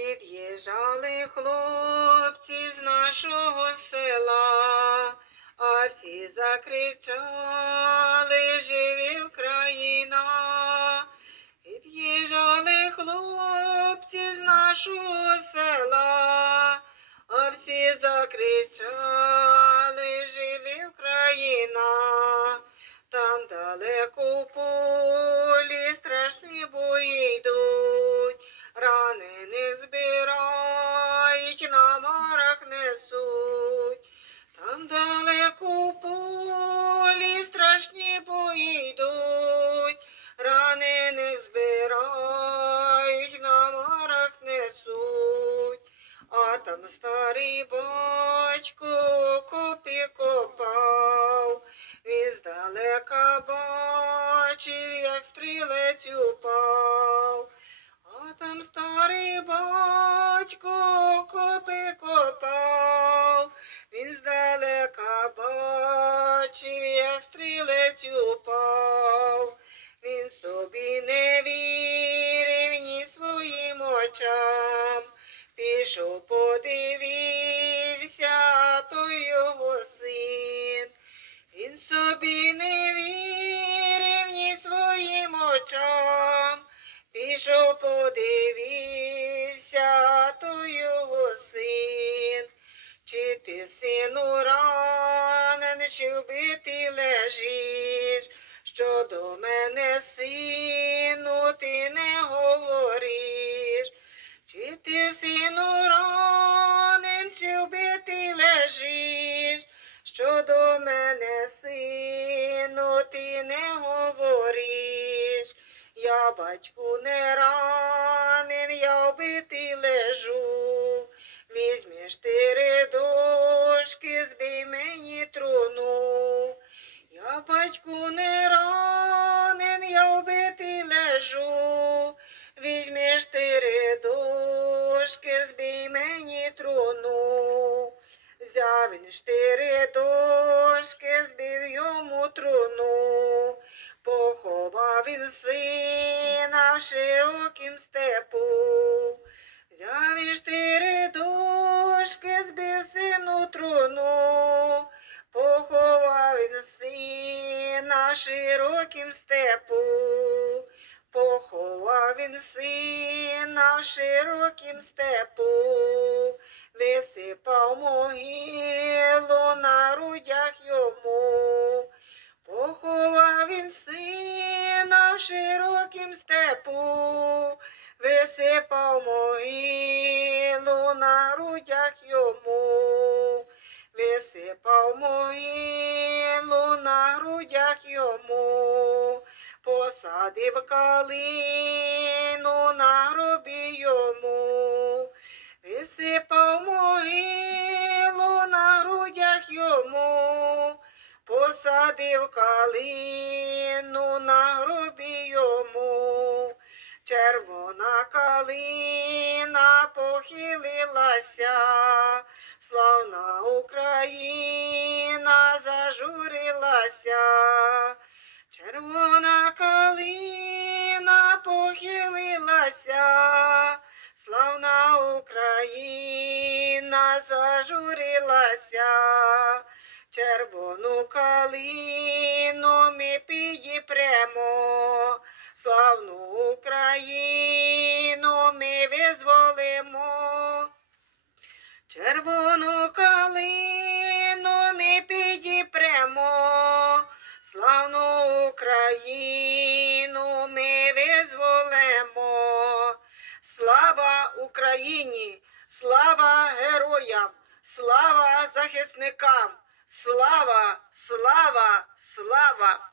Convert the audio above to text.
Від'їжджали хлопці з нашого села, а всі закричали живі Україна. Від'їжджали хлопці з нашого села, а всі закричали живі Україна. Там далеко полі страшні бої страшні бої йдуть, ранених збирають, на марах несуть. А там старий батько копі копав, він здалека бачив, як стрілець упав. А там старий батько копи копав, він здалека бачив, як стрілець упав. Він собі не вірив ні своїм очам. Пішов, подивився, то його син. Він собі не вірив ні своїм очам. Пішов, подивився, то його син. Чи ти, сину, чи вбитий лежиш? Що до мене, сину, ти не говориш? Чи ти, сину, ранен, чи вбитий лежиш? Що до мене, сину, ти не говориш? Я батьку не ранен, я вбитий лежу. Візьмеш ти рядочки, збий батьку не ранен, я вбитий лежу. Візьмеш ти рядочки, збій мені труну. Взяв він штири дошки, збив йому труну. Поховав він сина в широкім степу. Взяв він штири дошки, збив сину труну. Поховав сина в широкім степу. Поховав він сина в широкім степу, висипав могилу на грудях йому. Поховав він сина в широкім степу, висипав могилу на грудях йому. Висипав могилу на грудях йому. Посадив калину на гробі йому, висипав могилу на грудях йому, посадив калину на гробі йому, червона калина похилилася, славна Україна зажурилася. Червона калина похилилася, славна Україна зажурилася, червону калину ми підіпремо, славну Україну ми визволимо. Червону калину ми підіпремо, славну Україну ми визволимо. Слава Україні, слава героям, слава захисникам, слава, слава, слава!